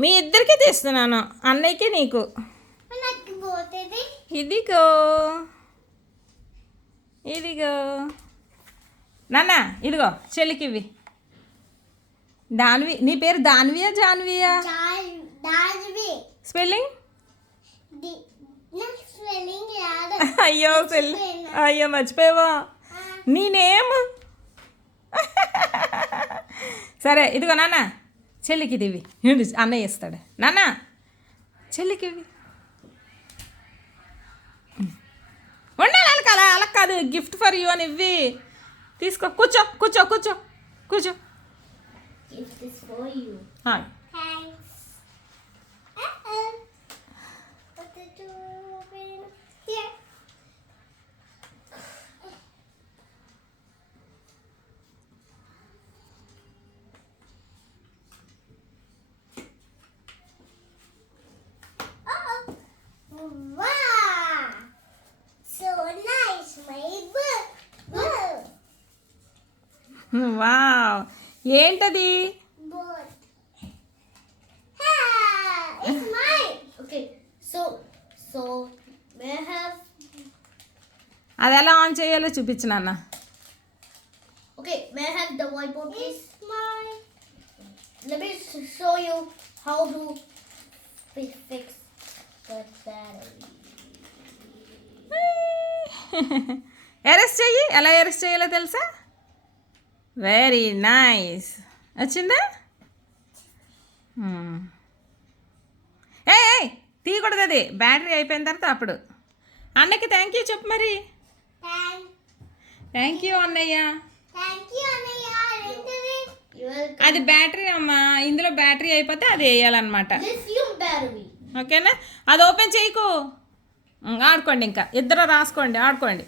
మీ ఇద్దరికి తీస్తున్నాను, అన్నయ్యకి నీకు. ఇదిగో ఇదిగో నాన్న, ఇదిగో చెల్లికి ఇవి. దాన్వి, నీ పేరు దాన్వియా జాన్వియా? స్పెల్లింగ్ అయ్యో అయ్యో మర్చిపోయావా నీ నేమ్? సరే ఇదిగో నాన్న, చెల్లికి ఇది ఇవి. అన్నయ్య ఇస్తాడు. నాన్న చెల్లికి ఇవి ఉండాలి. అలా కాదు, గిఫ్ట్ ఫర్ యూ అని ఇవి తీసుకో. కూర్చో కూర్చో కూర్చో కూర్చో. వావ్, ఏంటది? అది ఎలా ఆన్ చేయాలో చూపించు నాన్న. Okay, may I have the whiteboard, please? Let me show you how to fix the battery. Arrest చెయ్యి. ఎలా ఎరెస్ట్ చేయాలో తెలుసా? Very nice. వచ్చిందా? ఏ తీయకూడదు, అది బ్యాటరీ అయిపోయిన తర్వాత అప్పుడు. అన్నకి థ్యాంక్ యూ చెప్పు మరి. థ్యాంక్ యూ అన్నయ్య. అది బ్యాటరీ అమ్మా, ఇందులో బ్యాటరీ అయిపోతే అది వేయాలన్నమాట. ఓకేనా? అది ఓపెన్ చేయకు. ఆడుకోండి, ఇంకా ఇద్దరు రాసుకోండి, ఆడుకోండి.